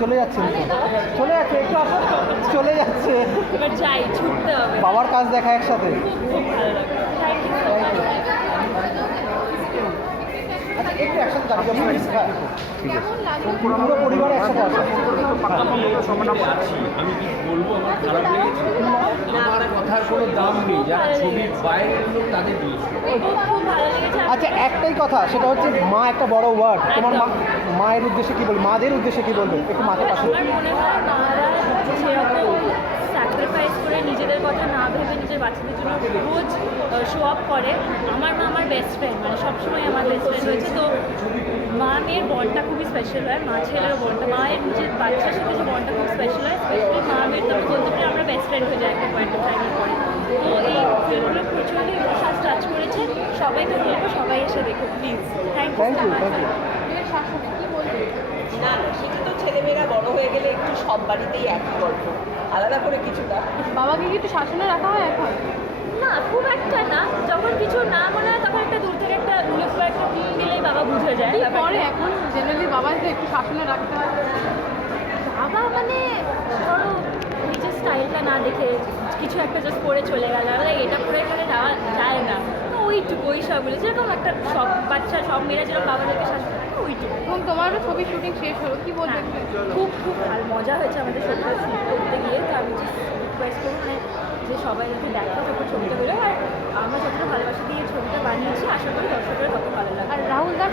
চলে যাচ্ছে চলে যাচ্ছে একটু আসো চলে যাচ্ছে এবার যাই ছুটতে হবে বাবার কাজ দেখা একসাথে খুব ভালো লাগে থ্যাংক ইউ সো মাচ আচ্ছা একটু একসাথে দাঁড়িয়ে যাবো ঠিক আছে পুরো পরিবার একসাথে আসো আমি এই ছবিটা আছি আমি কি বলবো আমার খারাপ লেগেছে আমার কথার কোনো দাম নেই যারা ছবির বাইরের লোক তাদের দিয়েছে খুব ভালো লেগেছে আচ্ছা একটাই কথা সেটা হচ্ছে মা একটা বড় ওয়ার্ড তোমার মায়ের উদ্দেশ্যে কি বলবে মাদের উদ্দেশ্যে কি বলবে একটু মাকে পাশে আমার মনে হয় মারা সেরকম স্যাক্রিফাইস করে নিজেদের কথা না ভেবে নিজের বাচ্চাদের জন্য রোজ শো আপ করে আমার মা আমার বেস্ট ফ্রেন্ড মানে সবসময় আমার বেস্ট ফ্রেন্ড হয়েছে তো মা মেয়ের বন্ডটা খুবই স্পেশাল হয় মা ছেলের বন্ডটা মায়ের নিজের বাচ্চার সাথে যে বন্ডটা খুব স্পেশাল হয় স্পেশালি মা মেয়ের তো আমি বলতে পারি আমরা বেস্ট ফ্রেন্ড হয়ে যাই একটা পয়েন্ট অফ টাইমের পরে তো এই ফিল্মগুলো প্রচণ্ড ইমোশনাল টাচ করেছে সবাইকে বলবো সবাই এসে দেখো please thank you thank you না সেটা তো ছেলেমেয়েরা বড় হয়ে গেলে একটু সব বাড়িতেই একই গল্প আলাদা করে কিছু না বাবাকে কি একটু শাসনে রাখা হয় এখন? না খুব একটা না যখন কিছু না মনে হয় তখন একটা দূর থেকে একটা লুক বা একটা ফিল দিলেই বাবা বুঝে যায় কি ব্যাপারটা। করে এখন জেনারেলি বাবাকে একটু শাসনে রাখতে হয়? বাবা মানে ধরো নিজের স্টাইলটা না দেখে কিছু একটা জাস্ট পরে চলে গেল এটা পরে এখানে যাওয়া যায় না তো ওইটুকু ওই সবগুলো যেরকম একটা সব বাচ্চা সব মেয়েরা যেরকম বাবাদেরকে শাসন করে ওইটুকু এবং তোমারও ছবির শুটিং শেষ হলো কি বলবে? খুব খুব ভালো মজা হয়েছে আমাদের ছবিটা শুট করতে গিয়ে তো আমি জাস্ট রিকোয়েস্ট করবো মানে যে সবাই যাতে দেখো তারপর ছবিটা বেরোয় আর আমরা যতটা ভালোবাসা দিয়ে ছবিটা বানিয়েছি আশা করি দর্শকের তত ভালো লাগে আর রাহুল দা